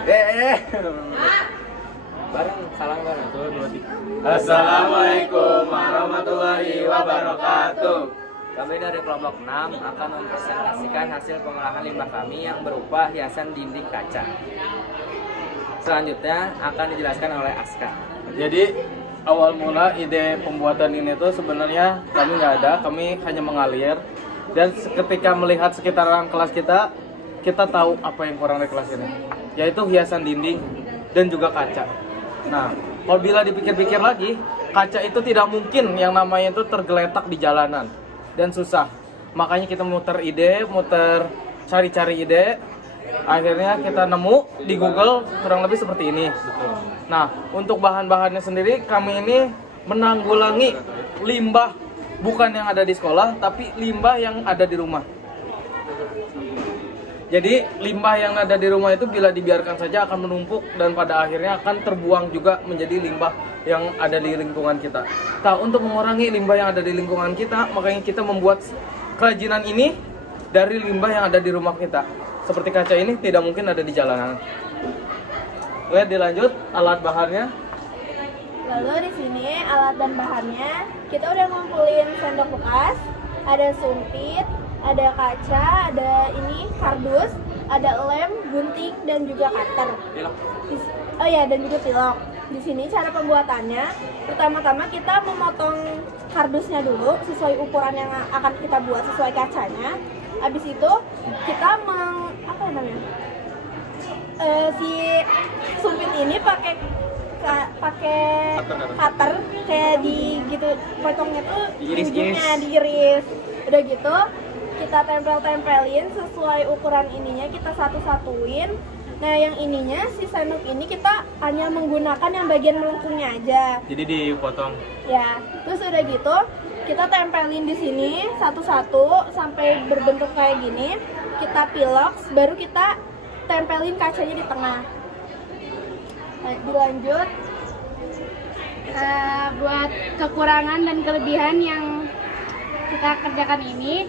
Bareng salam bareng. 1, 2, 3. Assalamualaikum warahmatullahi wabarakatuh. Kami dari kelompok 6 akan mempresentasikan hasil pengolahan limbah kami yang berupa hiasan dinding kaca. Selanjutnya akan dijelaskan oleh Aska. Jadi awal mula ide pembuatan ini tuh sebenarnya kami nggak ada, kami hanya mengalir. Dan ketika melihat sekitaran kelas kita tahu apa yang kurang dari kelas ini, yaitu hiasan dinding dan juga kaca. Nah, kalau bila dipikir-pikir lagi, kaca itu tidak mungkin yang namanya itu tergeletak di jalanan dan susah. Makanya kita muter cari-cari ide. Akhirnya kita nemu di Google kurang lebih seperti ini. Nah, untuk bahan-bahannya sendiri kami ini menanggulangi limbah bukan yang ada di sekolah, tapi limbah yang ada di rumah. Jadi limbah yang ada di rumah itu bila dibiarkan saja akan menumpuk dan pada akhirnya akan terbuang juga menjadi limbah yang ada di lingkungan kita. Nah, untuk mengurangi limbah yang ada di lingkungan kita, makanya kita membuat kerajinan ini dari limbah yang ada di rumah kita. Seperti kaca ini tidak mungkin ada di jalanan. Lihat dilanjut alat bahannya. Lalu di sini alat dan bahannya kita udah ngumpulin sendok bekas, ada sumpit, ada kaca, ada ini kardus, ada lem, gunting dan juga cutter. Pilok. Oh ya, dan juga pilok. Di sini cara pembuatannya, pertama-tama kita memotong kardusnya dulu sesuai ukuran yang akan kita buat sesuai kacanya. Habis itu kita si sumpit ini pakai cutter kayak di gitu, potongnya tuh ujungnya diiris. Udah gitu kita tempelin sesuai ukuran ininya, kita satu-satuin. Nah, yang ininya si sendok ini kita hanya menggunakan yang bagian melengkungnya aja. Jadi dipotong. Ya, terus udah gitu kita tempelin di sini satu-satu sampai berbentuk kayak gini. Kita pilok, baru kita tempelin kacanya di tengah. Nah, dilanjut. Buat kekurangan dan kelebihan yang kita kerjakan ini,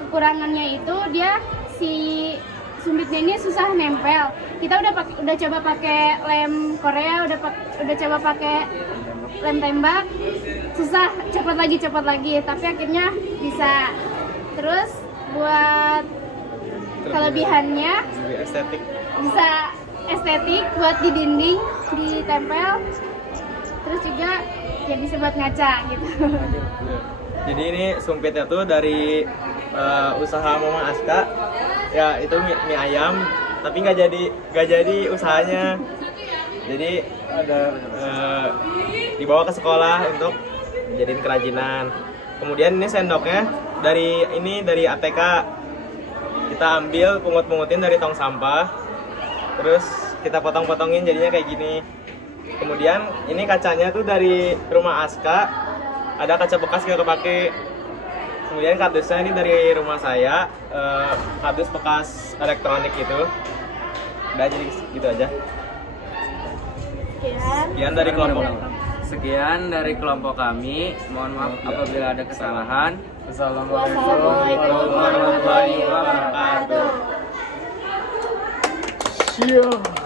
kekurangannya itu dia si sumpitnya ini susah nempel. Kita udah coba pakai lem Korea, udah coba pakai lem tembak, susah, cepat lagi, tapi akhirnya bisa. Terus buat kelebihannya bisa estetik buat di dinding ditempel, terus juga ya bisa buat ngaca gitu. Jadi ini sumpitnya tuh dari usaha Mama Aska. Ya, itu mie ayam, tapi nggak jadi usahanya. Jadi ada dibawa ke sekolah untuk jadiin kerajinan. Kemudian ini sendoknya dari ATK. Kita ambil pungut-pungutin dari tong sampah, terus kita potong-potongin jadinya kayak gini. Kemudian ini kacanya tuh dari rumah Aska, ada kaca bekas kita pakai. Kemudian kardusnya ini dari rumah saya, kardus bekas elektronik itu. Udah, jadi gitu aja. Sekian dari kelompok kami. Mohon maaf apabila ada kesalahan. Wassalamualaikum warahmatullahi wabarakatuh. Siap.